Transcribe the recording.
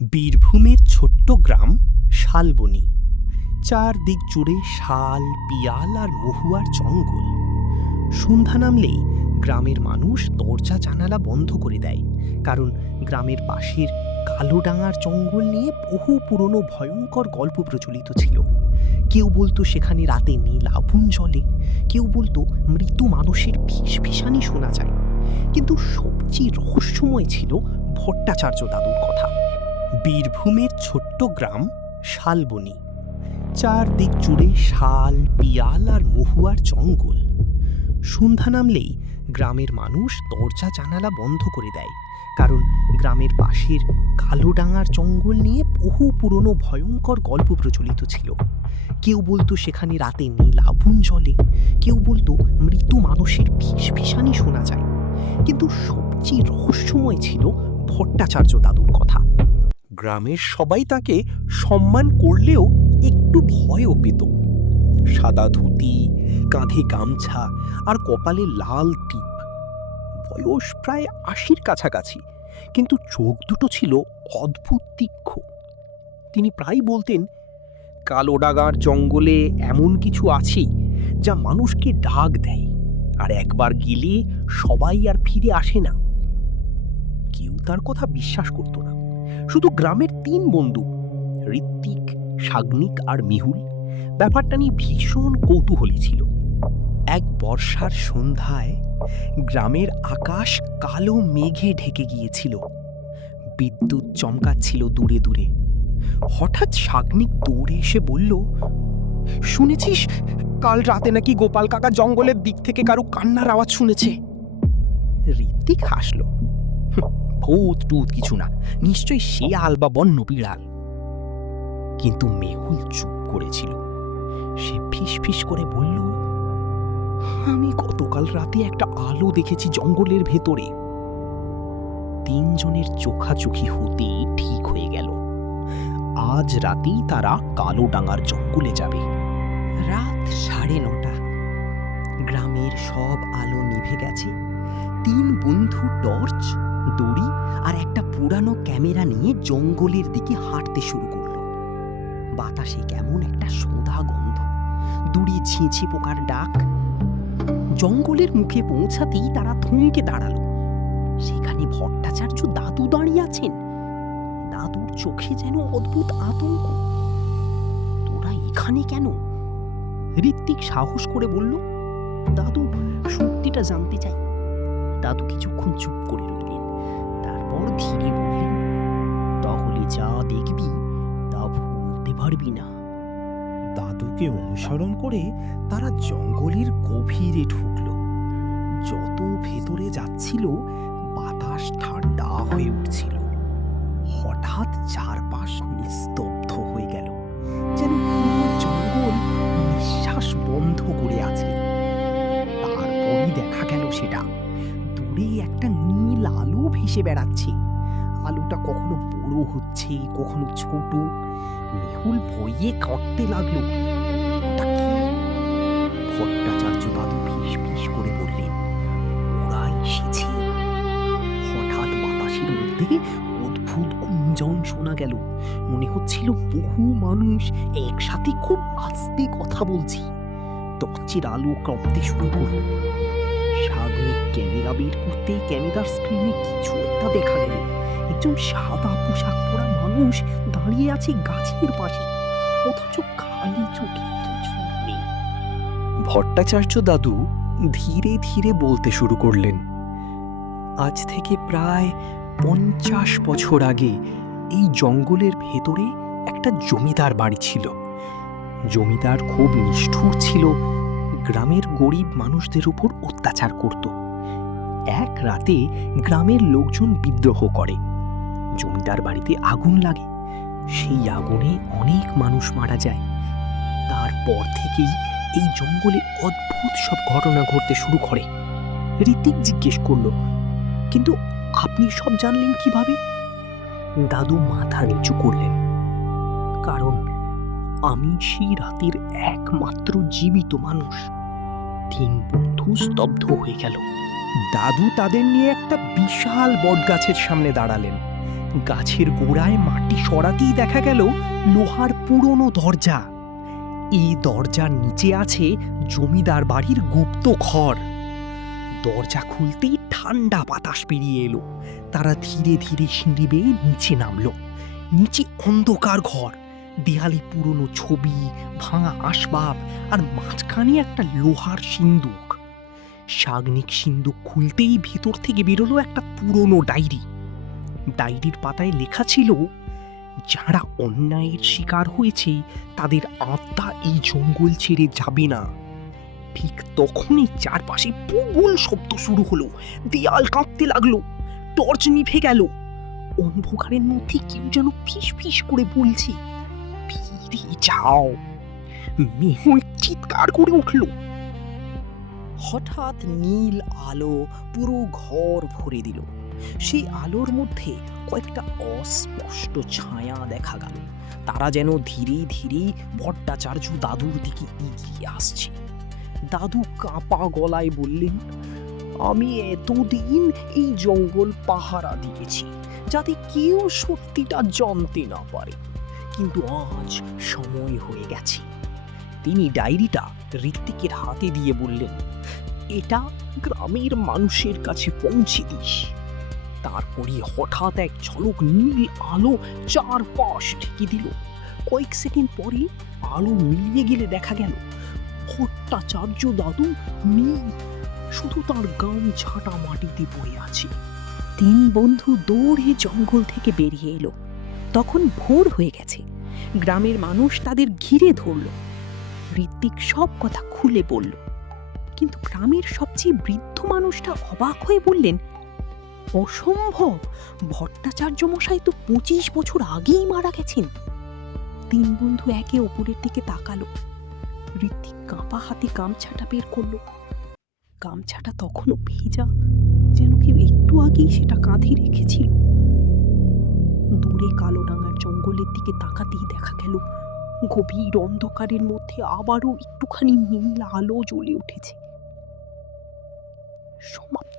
বীরভূমের ছোট্ট গ্রাম শালবনী। চারদিক জুড়ে শাল, পিয়াল আর মহুয়ার জঙ্গল। সন্ধ্যা নামলেই গ্রামের মানুষ দরজা জানালা বন্ধ করে দেয়, কারণ গ্রামের পাশের কালোডাঙার জঙ্গল নিয়ে বহু পুরনো ভয়ঙ্কর গল্প প্রচলিত ছিল। কেউ বলতো সেখানে রাতে নীল আগুন জ্বলে, কেউ বলতো মৃত মানুষের ফিসফিসানি শোনা যায়। কিন্তু সবচেয়ে রহস্যময় ছিল ভট্টাচার্য দাদুর কথা। বীরভূমের ছোট্ট গ্রাম শালবনী। চারদিক জুড়ে শাল, পিয়াল আর মহুয়ার জঙ্গল। সন্ধ্যা নামলেই গ্রামের মানুষ দরজা জানালা বন্ধ করে দেয়, কারণ গ্রামের পাশের কালোডাঙার জঙ্গল নিয়ে বহু পুরনো ভয়ঙ্কর গল্প প্রচলিত ছিল। কেউ বলতো সেখানে রাতে নীল আগুন জ্বলে, কেউ বলতো মৃত মানুষের ফিসফিসানি শোনা যায়। কিন্তু সবচেয়ে রহস্যময় ছিল ভট্টাচার্য দাদুর কথা। গ্রামের সবাই তাকে সম্মান করলেও একটু ভয়ও পেত। সাদা ধুতি, কাঁধে গামছা আর কপালে লাল টিপ। বয়স প্রায় ৮০-র কাছাকাছি, কিন্তু চোখ দুটো ছিল অদ্ভুত তীক্ষ্ণ। তিনি প্রায় বলতেন, কালোডাঙার জঙ্গলে এমন কিছু আছে যা মানুষকে ডাক দেয়, আর একবার গেলে সবাই আর ফিরে আসে না। কেউ তার কথা বিশ্বাস করত না। শুধু গ্রামের ৩ বন্ধু, ঋত্বিক, সাগ্নিক আর মেহুল, ব্যাপারটা নিয়ে ভীষণ কৌতূহলী ছিল। এক বর্ষার সন্ধ্যায় গ্রামের আকাশ কালো মেঘে ঢেকে গিয়েছিল। বিদ্যুৎ চমকাচ্ছিল দূরে দূরে। হঠাৎ সাগ্নিক দৌড়ে এসে বলল, শুনেছিস কাল রাতে নাকি গোপাল কাকা জঙ্গলের দিক থেকে কারো কান্নার আওয়াজ শুনেছে? ঋত্বিক হাসল, ভূত টুত কিছু না, নিশ্চয়ই শিয়াল বা বন্য বিড়াল। কিন্তু মেহুল চুপ করেছিল। সে ফিসফিস করে বলল, আমি গতকাল রাতে একটা আলো দেখেছি জঙ্গলের ভেতরে। ৩ জনের চোখাচোখি হতেই ঠিক হয়ে গেল, আজ রাতেই তারা কালোডাঙার জঙ্গলে যাবে। রাত ৯:৩০। গ্রামের সব আলো নিভে গেছে। ৩ বন্ধু টর্চ, দড়ি আর একটা পুরানো ক্যামেরা নিয়ে জঙ্গলের দিকে হাঁটতে শুরু করলো। বাতাসে কেমন একটা সোঁধা গন্ধ, দূরে ছিঁচে পোকার ডাক। জঙ্গলের মুখে পৌঁছাতেই তারা থমকে দাঁড়ালো। সেখানে ভট্টাচার্য দাদু দাঁড়িয়ে আছেন। দাদুর চোখে যেন অদ্ভুত আতঙ্ক। তোরা এখানে কেন? ঋত্বিক সাহস করে বলল, দাদু, সত্যিটা জানতে চাই। দাদু কিছুক্ষণ চুপ করে রইলেন, তারপর ধীরে বললেন, তাহলে যা দেখবি তা ভুলতে পারবি না। দাদুকে অনুসরণ করে তারা জঙ্গলের গভীরে ঢুকল। যত ভেতরে যাচ্ছিল বাতাস ঠান্ডা হয়ে উঠছিল। হঠাৎ চারপাশ নিস্তব্ধ হয়ে গেল, যেন জঙ্গল নিঃশ্বাস বন্ধ করে আছে। তারপরই দেখা গেল সেটা দূরে একটা নীল আলো ভেসে বেড়াচ্ছে। আলোটা কখনো বড় হচ্ছে, কখনো ছোট। মেহুল ভয়ে কাঁদতে লাগলো, ওটা কি? ভট্টাচার্য দাদু ফিস করে বললেন, ওরা এসেছে। হঠাৎ বাতাসের মধ্যে অদ্ভুত গুঞ্জন শোনা গেল। মনে হচ্ছিল বহু মানুষ একসাথে খুব আস্তে কথা বলছে। টর্চের আলো কাঁপতে শুরু করল। সাগ্নিক ক্যামেরা বের করতে ক্যামেরার স্ক্রিনে কিছু একটা দেখা গেল। একজন সাদা পোশাক পরা মানুষ দাঁড়িয়ে আছে গাছের পাশে, অথচ খালি চোখে কিছু নেই। ভট্টাচার্য দাদু ধীরে ধীরে বলতে শুরু করলেন, আজ থেকে প্রায় ৫০ বছর আগে এই জঙ্গলের ভেতরে একটা জমিদার বাড়ি ছিল। জমিদার খুব নিষ্ঠুর ছিল, গ্রামের গরিব মানুষদের উপর অত্যাচার করত। এক রাতে গ্রামের লোকজন বিদ্রোহ করে, জমিদার বাড়িতে আগুন লাগে। সেই আগুনে অনেক মানুষ মারা যায়। তারপর থেকেই এই জঙ্গলে অদ্ভুত সব ঘটনা ঘটতে শুরু করে। ঋত্বিক জিজ্ঞেস করলো, কিন্তু আপনি সব জানলেন কিভাবে? দাদু মাথা নিচু করলেন, কারণ আমি সেই রাতের একমাত্র জীবিত মানুষ। ৩ বন্ধু স্তব্ধ হয়ে গেল। দাদু তাদের নিয়ে একটা বিশাল বটগাছের সামনে দাঁড়ালেন। গাছের গোড়ায় মাটি সরাতেই দেখা গেল লোহার পুরনো দরজা। এই দরজার নিচে আছে জমিদার বাড়ির গুপ্ত ঘর। দরজা খুলতেই ঠান্ডা বাতাস পেরিয়ে এলো। তারা ধীরে ধীরে সিঁড়ি বেয়ে নিচে নামলো। নিচে অন্ধকার ঘর, দেয়ালে পুরনো ছবি, ভাঙা আসবাব, আর মাঝখানে একটা লোহার সিন্দুক। সাগ্নিক সিন্দুক খুলতেই ভিতর থেকে বেরোলো একটা পুরনো ডায়েরি। ডায়েরির পাতায় লেখা ছিল, যারা অন্যায়ের শিকার হয়েছে তাদের আত্মা এই জঙ্গল ছেড়ে যাবে না। ঠিক তখনই চারপাশে প্রবল শব্দ শুরু হলো। দেয়াল কাঁপতে লাগলো, টর্চ নিভে গেল। অন্ধকারের মধ্যে কেউ যেন ফিস ফিস করে বলছে, ফিরে যাও। মেহুল চিৎকার করে উঠল। হঠাৎ নীল আলো পুরো ঘর ভরে দিল। সেই আলোর মধ্যে কয়েকটা অস্পষ্ট ছায়া দেখা গেল। তারা যেন ধীরে ধীরে ভট্টাচার্য দাদুর দিকে এগিয়ে আসছে। দাদু কাঁপা গলায় বললেন, আমি এতদিন এই জঙ্গল পাহারা দিয়েছি যাতে কেউ সত্যিটা জানতে না পারে, কিন্তু আজ সময় হয়ে গেছে। তিনি ডায়েরিটা ঋত্বিকের হাতে দিয়ে বললেন, এটা গ্রামের মানুষের কাছে পৌঁছে দিস। তারপরে হঠাৎ এক ঝলক নীল আলো চারপাশ ঢেকে দিল। কয়েক সেকেন্ড পরে আলো মিলিয়ে গেলে দেখা গেল ভট্টাচার্য দাদু নেই, শুধু তার গামছাটা মাটিতে পড়ে আছে। তিন বন্ধু দৌড়ে জঙ্গল থেকে বেরিয়ে এলো। তখন ভোর হয়ে গেছে। গ্রামের মানুষ তাদের ঘিরে ধরল। ঋত্বিক সব কথা খুলে বলল, কিন্তু গ্রামের সবচেয়ে বৃদ্ধ মানুষটা অবাক হয়ে বললেন, অসম্ভব, ভট্টাচার্য মশাই তো 25 বছর আগেই মারা গেছেন। তিন বন্ধু একে অপরের দিকে তাকালো। ঋত্বিক কাঁপা হাতে গামছাটা বের করলো। গামছাটা তখনও ভেজা, যেন কেউ একটু আগেই সেটা কাঁধে রেখেছিল। দূরে কালোডাঙ্গার জঙ্গলের দিকে তাকাতেই দেখা গেল গভীর অন্ধকারের মধ্যে আবারও একটুখানি নীল আলো জ্বলে উঠেছে। সমাপ্ত।